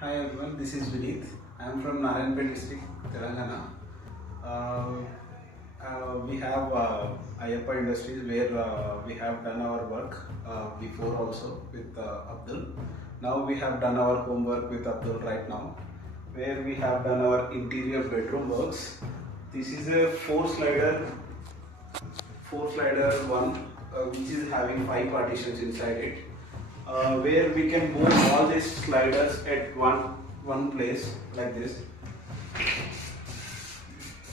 Hi everyone, this is Vineet. I am from Narayanpet district, Telangana. Uh, we have Ayappa Industries where we have done our work before also with Abdul. Now we have done our homework with Abdul right now, where we have done our interior bedroom works. This is a four slider one, which is having 5 partitions inside it, where we can move all these sliders at one place like this.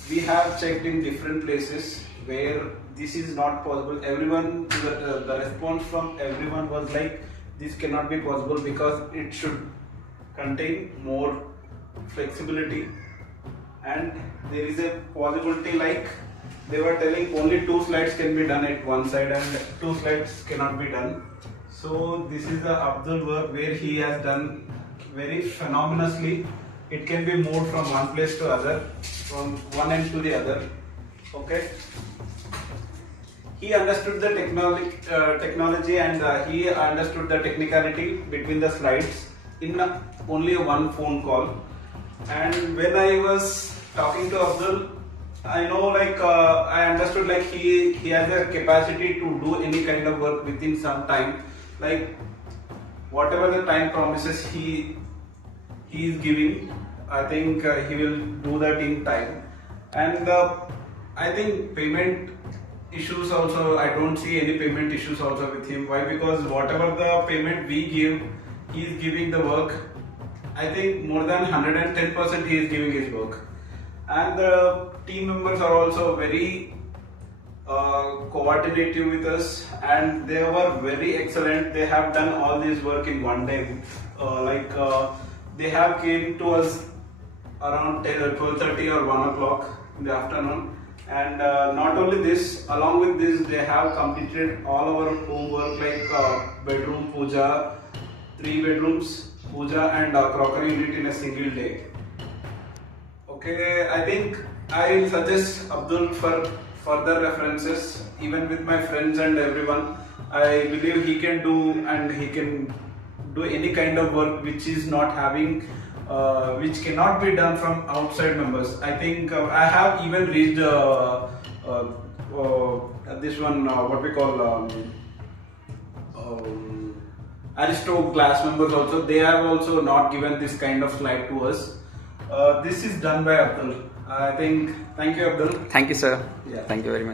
We have checked in different places where this is not possible. The response from everyone was like, this cannot be possible because it should contain more flexibility, and there is a possibility like they were telling only 2 slides can be done at one side and 2 slides cannot be done. So this is the Abdul work where he has done very phenomenally. It can be moved from one place to other, from one end to the other. Okay. He understood the technology and he understood the technicality between the slides in only one phone call. And when I was talking to Abdul, I know I understood he has a capacity to do any kind of work within some time. Like whatever the time promises he is giving, I think he will do that in time. And I think payment issues also, I don't see any payment issues also with him. Why? Because whatever the payment we give, he is giving the work. I think more than 110% he is giving his work. And the team members are also very coordinative with us, and they were very excellent. They have done all this work in one day. They have came to us around 12:30 or 1 o'clock in the afternoon. And not only this, along with this, they have completed all our homework bedroom puja, 3 bedrooms puja and crockery unit in a single day. Okay, I think I will suggest Abdul for further references, even with my friends and everyone. I believe he can do, and he can do any kind of work which is not having, which cannot be done from outside members. I think I have even reached this one, what we call Aristo glass members also. They have also not given this kind of slide to us. This is done by Abdul. I think, thank you Abdul. Thank you, sir. Yeah. Thank you very much.